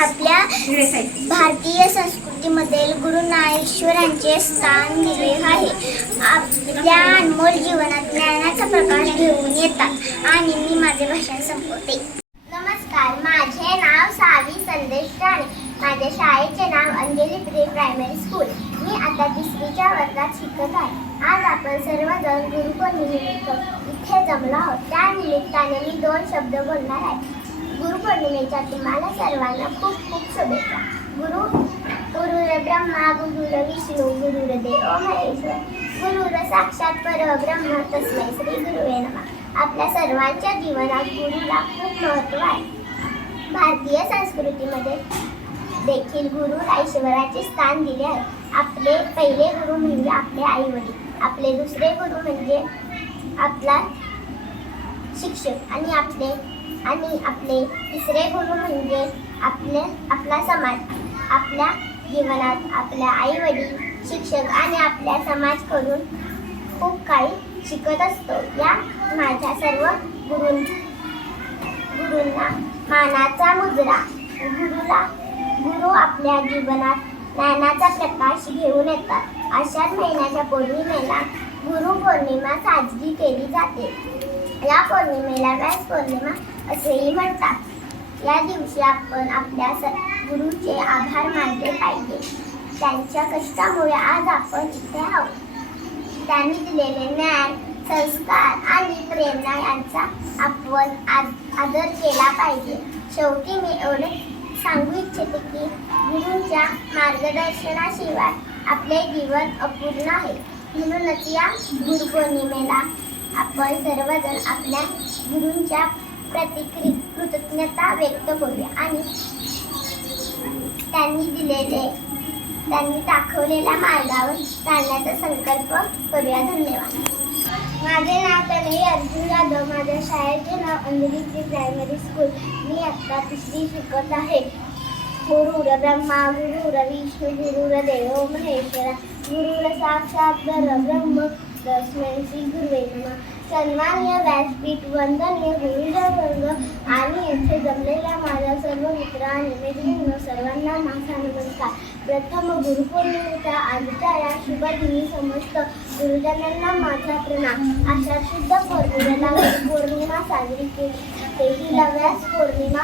आपल्या भारतीय संस्कृतीमधील गुरुनाईश्वरांचे स्थान दिले आहे. आपल्या अनमोल जीवनात ज्ञानाचा प्रकाश घेऊन येतात. आणि मी माझे भाषण संपवते. नमस्कार माझे नाव सावी संदेश राणे. माझ्या शाळेचे नाव अंजली प्री प्रायमरी स्कूल. मी आता तिसरीच्या वर्गात शिकत आहे. आज आपण सर्वजण गुरुपौर्णिमेनिमित्त इथे जमलो आहोत. त्या निमित्ताने मी दोन शब्द बोलणार आहे. गुरुपौर्णिमेच्या तुम्हाला सर्वांना खूप खूप शुभेच्छा. गुरु गुरुर ब्रह्मा गुरुर विष्णू गुरुर देव महेश्वर. गुरुर साक्षात परब्रह्म तस्मै श्री गुरुवे नमः. आपल्या सर्वांच्या जीवनात गुरुला खूप महत्त्व आहे. भारतीय संस्कृतीमध्ये देखील गुरु ईश्वराचे स्थान दिले आहे. आपले पहिले गुरु म्हणजे आपले आई वडील आपले दुसरे गुरु म्हणजे आपला शिक्षक आणि आपले आणि आपले तिसरे गुरु म्हणजे आपले आपला समाज आपल्या जीवनात आपल्या आई वडील शिक्षक आणि आपल्या समाजकडून खूप काही शिकत असतो. या माझ्या सर्व गुरु गुरूंना मानाचा मुजरा. गुरुला गुरु आपल्या जीवनात ज्ञानाचा प्रकाश घेऊन येतात. अशाच महिन्याच्या पौर्णिमेला गुरु पौर्णिमा साजरी केली जाते. या पौर्णिमेला व्यास पौर्णिमा असेही म्हणतात. या दिवशी आपण आपल्या स गुरुचे आभार मानले पाहिजे. त्यांच्या कष्टामुळे आज आपण इथे आहोत. त्यांनी दिलेले ज्ञान संस्कार आणि प्रेरणा यांचा आपण आद- आदर केला पाहिजे. शेवटी मी एवढे सांगू इच्छिते की गुरुंच्या मार्गदर्शनाशिवाय आपले जीवन अपूर्ण आहे. म्हणूनच या गुरुपौर्णिमेला आपण सर्वजण आपल्या गुरूंच्या प्रतिक्रि कृतज्ञता व्यक्त करूया. आणि त्यांनी दिलेले त्यांनी दाखवलेल्या मार्गावर चालण्याचा संकल्प करूया. धन्यवाद. माझे नाव तन्वी अर्जुन जाधव माझ्या शाळेचे नाव अंधेरीचे प्रायमरी स्कूल मी आत्ता तिसरी शिकत आहे. गुरुर ब्रह्मा गुरुर विष्णू गुरुर देव महेश्वरा. गुरुर साक्षात ब्रह्म. तस्मै श्री गुरुवे नमः. सन्मान्य व्यासपीठ वंदनीय गुरुजन वर्ग आणि येथे जमलेल्या माझ्या सर्व मित्र आणि मैत्रिणींनो सर्वांना माझा नमस्कार. प्रथम गुरुपौर्णिमेच्या आजच्या या शुभ दिनी समस्त गुरुजनांना माझा प्रणाम. अशा शुद्ध पौर्णिमेला गुरुपौर्णिमा साजरी केली. ते हिला व्यास पौर्णिमा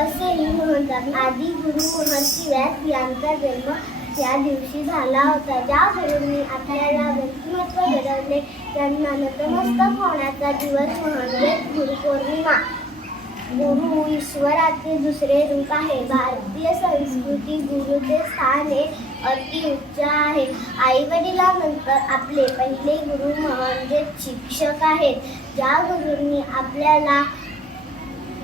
असेही म्हणतात. आधी गुरु महर्षी व्यास यांचा जन्म या दिवशी झाला होता. ज्या गुरूंनी आपल्याला व्यक्तिमत्व घडवले त्यांना नतमस्तक होण्याचा दिवस म्हणजे गुरुपौर्णिमा. गुरु ईश्वराचे दुसरे रूप आहे. भारतीय संस्कृती गुरुचे स्थान हे अति उच्च आहे. आई वडिलांनंतर आपले पहिले गुरु म्हणजे शिक्षक आहेत. ज्या गुरूंनी आपल्याला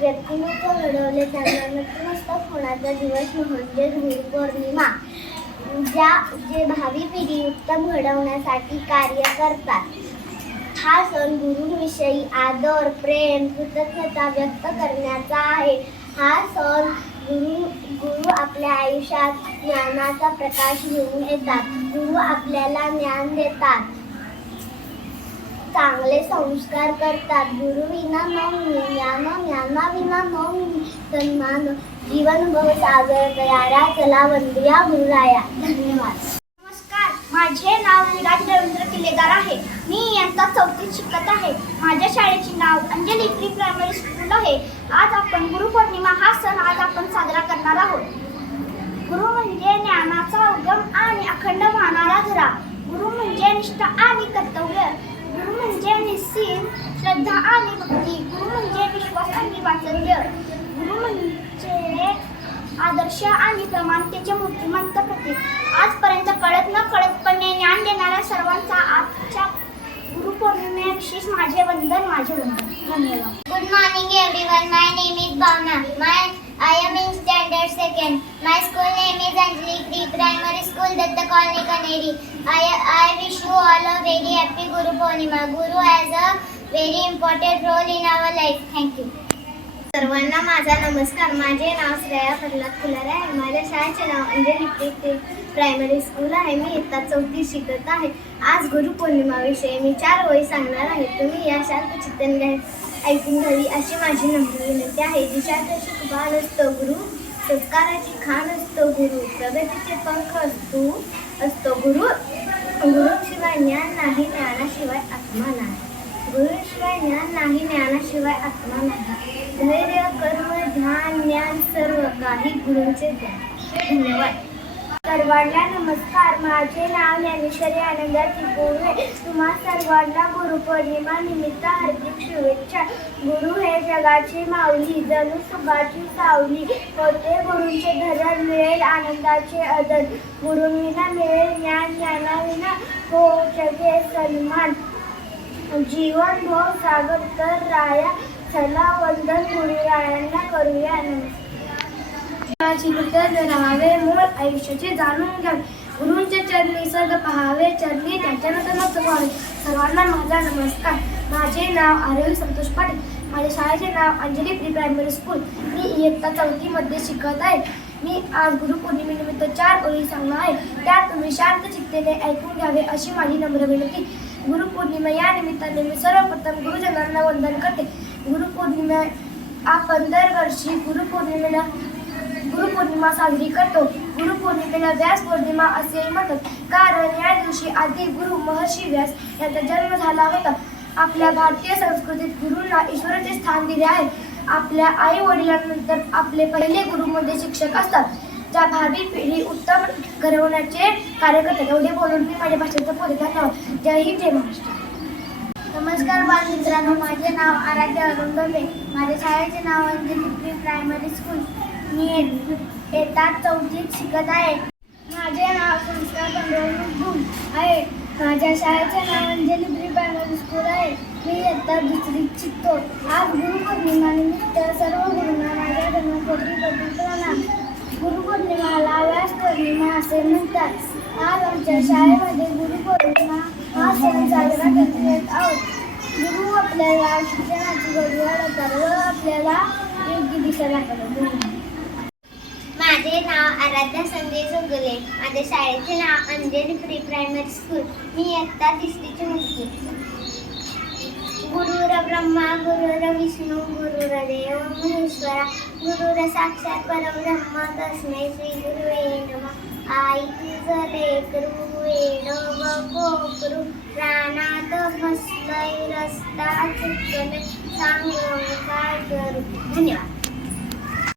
व्यक्तिमत्व घडवले त्यांना नतमस्तक होण्याचा दिवस म्हणजे गुरुपौर्णिमा. ज्या जे भावी पिढी उत्तम घडवण्यासाठी कार्य करतात. हा सण गुरुविषयी आदर प्रेम कृतज्ञता व्यक्त करण्याचा आहे. हा सण गुरु गुरु आपल्या आयुष्यात ज्ञानाचा प्रकाश घेऊन येतात. गुरु आपल्याला ज्ञान देतात. चांगले संस्कार करतात. गुरु विना नवमी ज्ञान ज्ञानाविना नवमी सन्मान जीवनभव सागर तयारा चला वंदया गुरुराया. धन्यवाद. माझे नाव विराज रवींद्र किल्लेदार आहे. मी यांचा चौथीत शिकत आहे. माझ्या शाळेचे नाव अंजली प्री प्रायमरी स्कूल आहे. आज आपण गुरुपौर्णिमा हा सण आज आपण साजरा करणार आहोत. गुरु म्हणजे ज्ञानाचा उगम आणि अखंड वाहणारा धरा. गुरु म्हणजे निष्ठा आणि कर्तव्य. गुरु म्हणजे निस्सीम श्रद्धा आणि भक्ती. गुरु म्हणजे विश्वास आणि वाचल्य गुरु म्हणजे आदर्श आणि समानतेचे मूर्तिमंत प्रतीक. आजपर्यंत कळत न कळतपणे ज्ञान देणाऱ्या सर्वांचा आजच्या गुरुपौर्णिमेविषयी माझे वंदन माझे वंदन. धन्यवाद. Good morning every my name is Bhavana my I am in standard second my school name is Anjali pre primary school Datta colony Kaneri I I wish you all a very happy Gurupurnima guru as a very important role in our life thank you सर्वांना माझा नमस्कार. माझे नाव श्रेया प्रल्हाद फुलारे आहे. माझ्या शाळेचे नाव Anjali primary school आहे. मी इयत्ता चौथी शिकत आहे. आज गुरुपौर्णिमाविषयी मी चार वही सांगणार आहे. तुम्ही या शांत चिंतन घ्या ऐकून घ्यावी अशी माझी नम्र विनंती आहे. दिशादर्शक बाल असतो गुरु सत्काराची खाण असतो गुरु प्रगतीचे पंख असतो असतो गुरु. गुरुशिवाय ज्ञान नाही ज्ञानाशिवाय आत्मा नाही. गुरुशिवाय ज्ञान नाही ज्ञानाशिवाय आत्मा नाही. धैर्य कर्म ध्यान ज्ञान सर्व काही गुरुंचे ज्ञान. धन्यवाद. सर्वांना नमस्कार. माझे नाव ज्ञानेश्वरी आनंद त्रिपुरे तुम्हा सर्वांना गुरुपौर्णिमा निमित्त हार्दिक शुभेच्छा. गुरु हे जगाची माऊली जणू सुखाची सावली. होते गुरुंचे धरण मिळेल? आनंदाचे अदन. गुरुविना मिळेल ज्ञान ज्ञानाविना हो जगे सन्मान. जीवन भव सागर तर राया चला वंदन गुरुरायांना करूया नमस्कार. कृतज्ञ राहावे मूळ आयुष्याचे जाणून घ्यावे. गुरूंच्या चरणी सद पहावे चरणी त्याच्यानंतर मग व्हावे सर्वांना माझा नमस्कार. माझे नाव आरवी संतोष पाटील. माझ्या शाळेचे नाव अंजली प्री प्रायमरी स्कूल. मी इयत्ता चौथीमध्ये शिकत आहे. मी आज गुरुपौर्णिमेनिमित्त चार ओळी सांगणार आहे. त्या तुम्ही शांत चित्तेने ऐकून घ्यावे अशी माझी नम्र विनंती. गुरुपौर्णिमा या निमित्ताने मी सर्वप्रथम गुरुजनांना वंदन करते. गुरुपौर्णिमा आपण दरवर्षी गुरुपौर्णिमेला गुरुपौर्णिमा साजरी करतो. गुरुपौर्णिमेला व्यास पौर्णिमा असेही म्हणतात. कारण या दिवशी आधी गुरु महर्षी व्यास यांचा जन्म झाला होता. आपल्या भारतीय संस्कृतीत गुरुंना ईश्वराचे स्थान दिले आहे. आपल्या आई वडिलांनंतर आपले पहिले गुरु म्हणजे शिक्षक असतात. ज्या भावी पिढी उत्तम घडवण्याचे कार्य करतात एवढे बोलून मी माझ्या भाषेचं पुढे धन्यवाद जय हिंद जय महाराष्ट्र. नमस्कार बालमित्रांनो माझे नाव आराध्य अरुण डोंबे माझ्या शाळेचे नाव अंजली प्री प्रायमरी स्कूल मी येतात चौथीत शिकत आहे. माझे नाव संस्कार पंढरपूर आहे. माझ्या शाळेचे नाव अंजली प्री प्रायमरी स्कूल आहे. मी इयत्ता दुसरीत शिकतो. आज गुरुपौर्णिमा निमित्त सर्व गुरुंना माझ्या जन्मकोटी गुरुपौर्णिमाला व्यास पौर्णिमा असे म्हणतात आज आमच्या शाळेमध्ये गुरुपौर्णिमा हा सण साजरा करत आहोत गुरु आपल्याला शिक्षणाची गरज वाढवतात व आपल्याला योग्य दिशा दाखवतात. माझे नाव आराध्या संजय जोगले. माझ्या शाळेचे नाव अंजली प्री प्रायमरी स्कूल. मी इयत्ता तिसरीची मुलगी. गुरुर ब्रह्मा गुरुर विष्णू गुरुर देव महेश्वरा गुरुर साक्षात परब्रह्म तस्मै श्री गुरुवे नम. आई तुझं लेकरू नम कोकरू प्राणात बसलंय रस्ता चुकले सांग काय करू? धन्यवाद.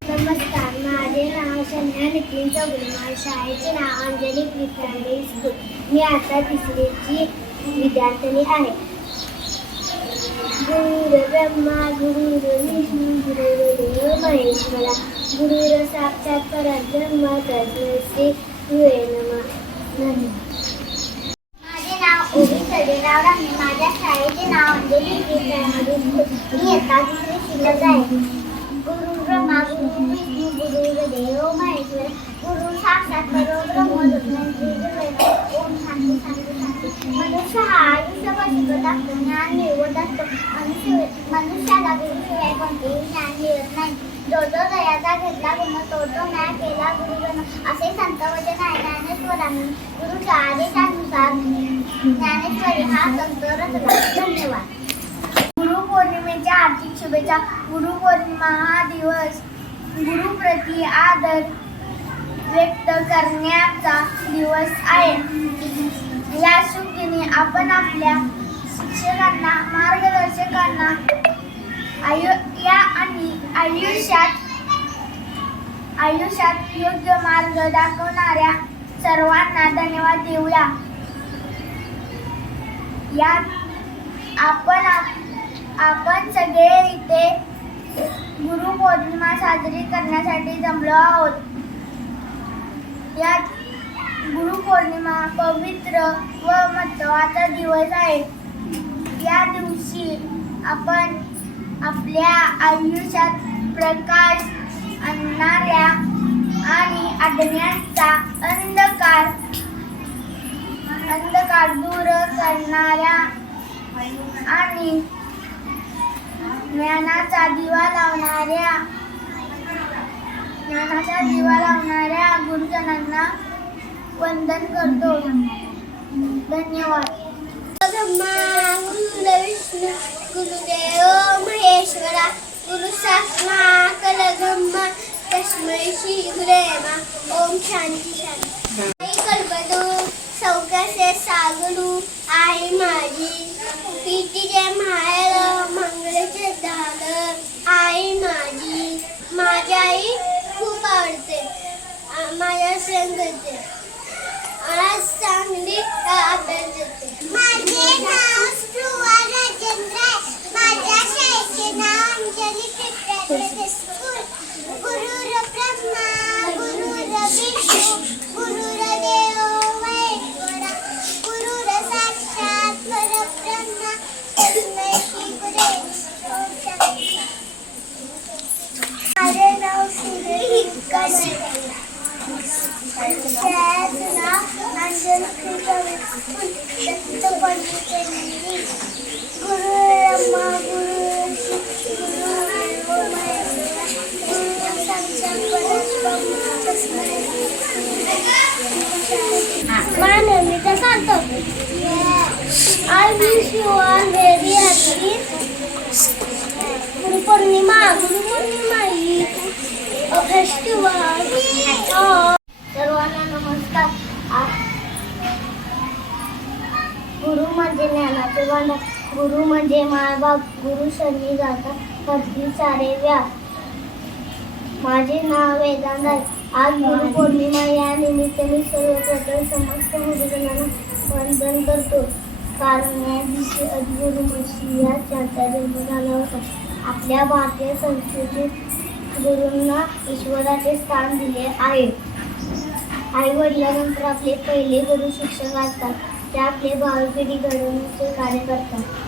नमस्कार माझे नाव संध्या नितीन चौगुले माझ्या शाळेचे नाव अंजली प्रिफायरी स्कूल. मी आता तिसरीची विद्यार्थिनी आहे. गुरुर ब्रह्मा गुरुर विष्णू गुरुर देव महेश्वरा गुरुर साक्षात परब्रह्म तस्मै श्री गुरुवे नम माझे नाव राणे माझ्या शाळेचे नाव अंजली मी दुसरी आहे गुरु ब्रह्मा गुरु विष्णू गुरु देव महेश्वर. गुरु साक्षात परब्रह्म तस्मै श्री गुरुवे ओम शांती शांती. मनुष्य हा आयुष्यभर शिकत असतो ज्ञान मिळवत असतो. मनुष्य मनुष्याला गुरुशिवाय कोणतेही ज्ञान मिळत नाही. जो तो दयाचा घेतला गुण तो तो न्याय केला गुरुजन. असे संत म्हणजे वचन आहे ज्ञानेश्वरांनी गुरुच्या आदेशानुसार ज्ञानेश्वरी हा संत रचला. धन्यवाद. गुरुपौर्णिमेच्या आर्थिक शुभेच्छा. गुरुपौर्णिमा हा दिवस गुरुप्रती आदर व्यक्त करण्याचा दिवस आहे. या सुट्टीने आपण आपल्या शिक्षकांना मार्गदर्शकांना आयु या आणि आयुष्यात आयुष्यात योग्य मार्ग दाखवणाऱ्या सर्वांना धन्यवाद देऊया. यात आपण आपण सगळे इथे गुरु पौर्णिमा साजरी करण्यासाठी जमलो आहोत. यात गुरुपौर्णिमा पवित्र व महत्त्वाचा दिवस आहे. या दिवशी आपण आपल्या आयुष्यात प्रकाश आणणाऱ्या आणि अज्ञानाचा अंधकार अंधकार दूर करणाऱ्या आणि ज्ञानाचा दिवा लावणाऱ्या ज्ञानाचा दिवा लावणाऱ्या वंदन करतो. धन्यवाद. ब्रह्मा गुरु विष्णू गुरुदेव महेश्वरा गुरु सात्मा कल ब्रह्मा तस्मै श्री गुरे ओम शांती शांती. आई कल्पतू सौख्याचे सागरू आई माझी. पीतीचे माहेर मंगळचे दाग आई माझी. माझी आई खूप आवडते. माझ्या संगते आज दत्त पंडित गुरु ब्रह्मा गुरु विष्णू गुरु देव महेश्वरा गुरु साक्षात परब्रह्म तस्मै My name is Santo. I गुरु म्हणजे ज्ञानाचे भांडार गुरु म्हणजे मायबाप. गुरु शनी जातात भक्ती सारे व्या. माझे नाव वेदांत आहे. आज गुरु पौर्णिमा या निमित्ताने सर्वप्रथम समस्त गुरुजनांना वंदन करतो. कारण या दिवशी अद्गुरु मशियाचा जन्म झाला होता. आपल्या भारतीय संस्कृतीत गुरूंना ईश्वराचे स्थान दिले आहे. आई वडिलानंतर आपले पहिले गुरु शिक्षक असतात. ते आपले भावगिरी पिढी घडवण्याचे कार्य करतात.